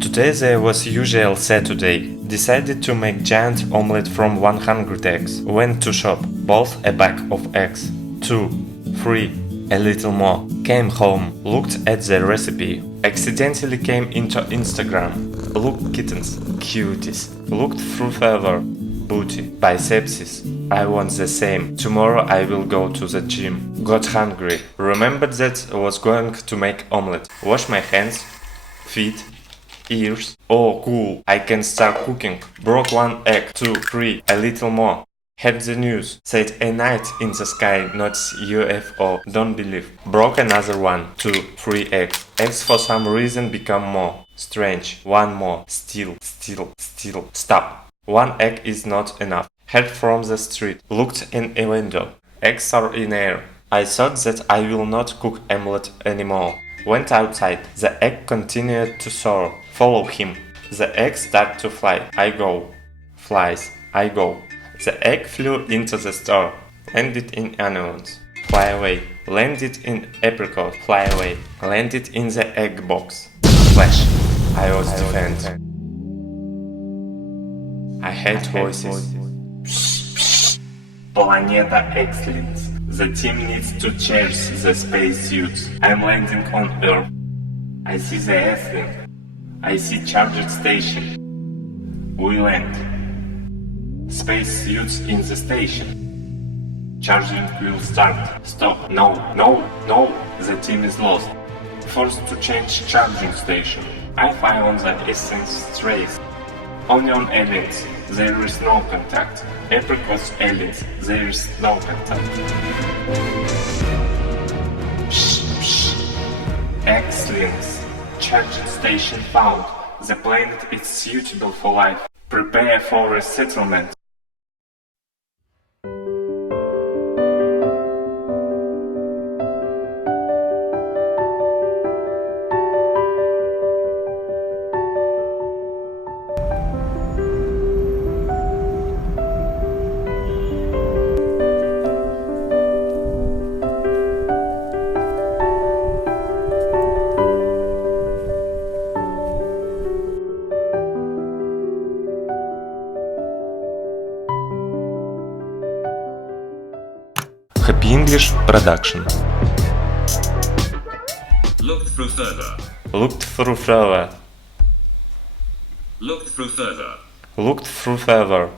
Today there was usual Saturday. Decided to make giant omelet from 100 eggs. Went to shop. Bought a bag of eggs. 2, 3, a little more. Came home. Looked at the recipe. Accidentally came into Instagram. Looked kittens. Cuties. Looked through favor. Booty. Bicepses. I want the same. Tomorrow I will go to the gym. Got hungry. Remembered that I was going to make omelet. Wash my hands. Feet. Ears. Oh cool, I can start cooking. Broke 1 egg, 2, 3, a little more. Had the news. Said a night in the sky, not UFO, don't believe. Broke another 1, 2, 3 eggs. Eggs for some reason become more. Strange. 1 more. Still. Stop. 1 egg is not enough. Heard from the street. Looked in a window. Eggs are in air. I thought that I will not cook omelet anymore. Went outside. The egg continued to soar. Follow him. The egg started to fly. I go. Flies. I go. The egg flew into the store. Landed in onions. Fly away. Landed in apricot. Fly away. Landed in the egg box. Flash. I was defended. I hate voices. Planeta Excellence. The team needs to change the spacesuits. I'm landing on Earth. I see the Earthling. I see charging station. We land. Spacesuits in the station. Charging will start. Stop. No. The team is lost. Forced to change charging station. I fly on the essence trace. Onion aliens. There is no contact. Apricot aliens. There is no contact. X-Links. Charging station found. The planet is suitable for life. Prepare for a settlement. Happy English Production. Looked through further. Looked through further. Looked through further. Looked through further.